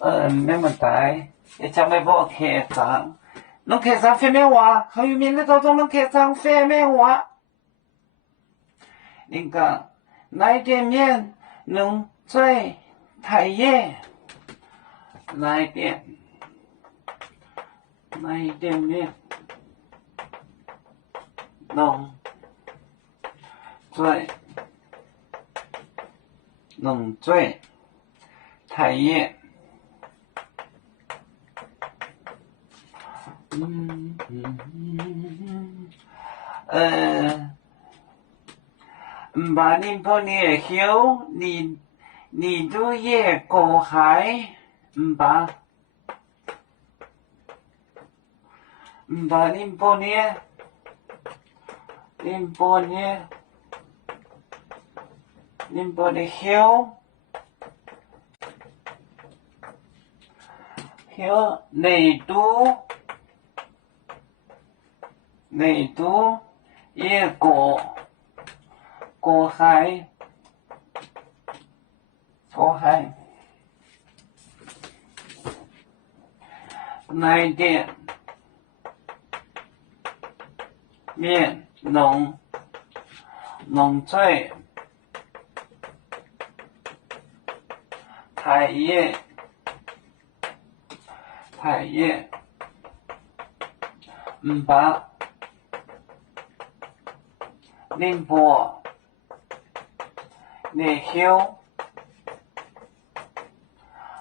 没问题。你讲要帮我开张，侬开张翻面话，还有面的当中侬开张翻面话。你讲哪一点面侬最讨厌？哪一点面侬最讨厌？把您不念后，你都也过海，把您不念后，你都也过海，哪一点面侬最讨厌？把宁波内后，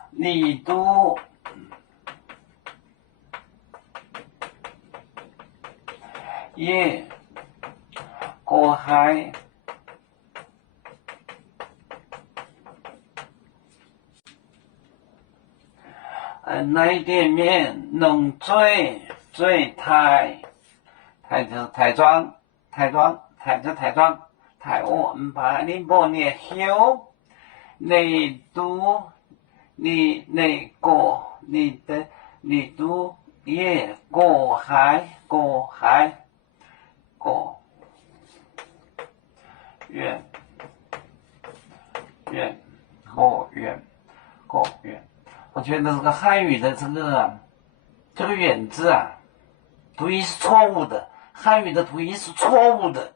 你都也过海。哪一点面侬最台庄，台湾把宁波内后，你都也过海远。我觉得这个汉语的这个远字啊，读音是错误的。汉语的读音是错误的。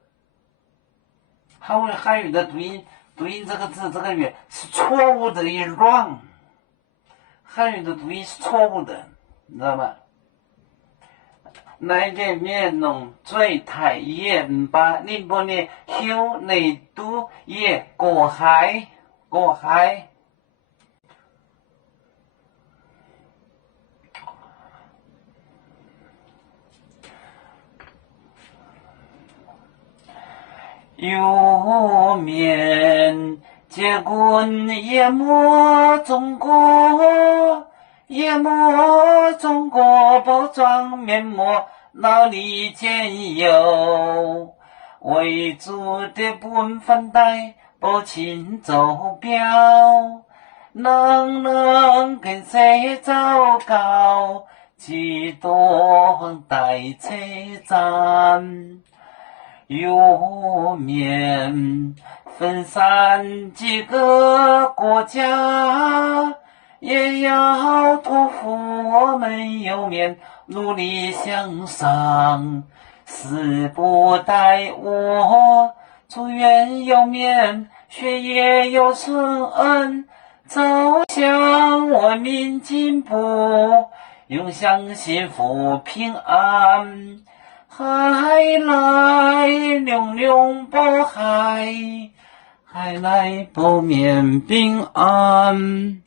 汉语的读音这个字这个远是错误的，也乱。汉语的读音是错误的，你知道吗？哪一点面侬最讨厌？把宁波的后你都也过海。有面结棍淹没中国，包装面膜脑里兼有，为主的本分带不清走标，能跟谁糟糕，几多待车站。有面分散几个国家，也要托付我们有面努力向上。死不待我，祝愿有面学业有成，走向文明进步，永享幸福平安。海来隆隆报海，海来报面平安。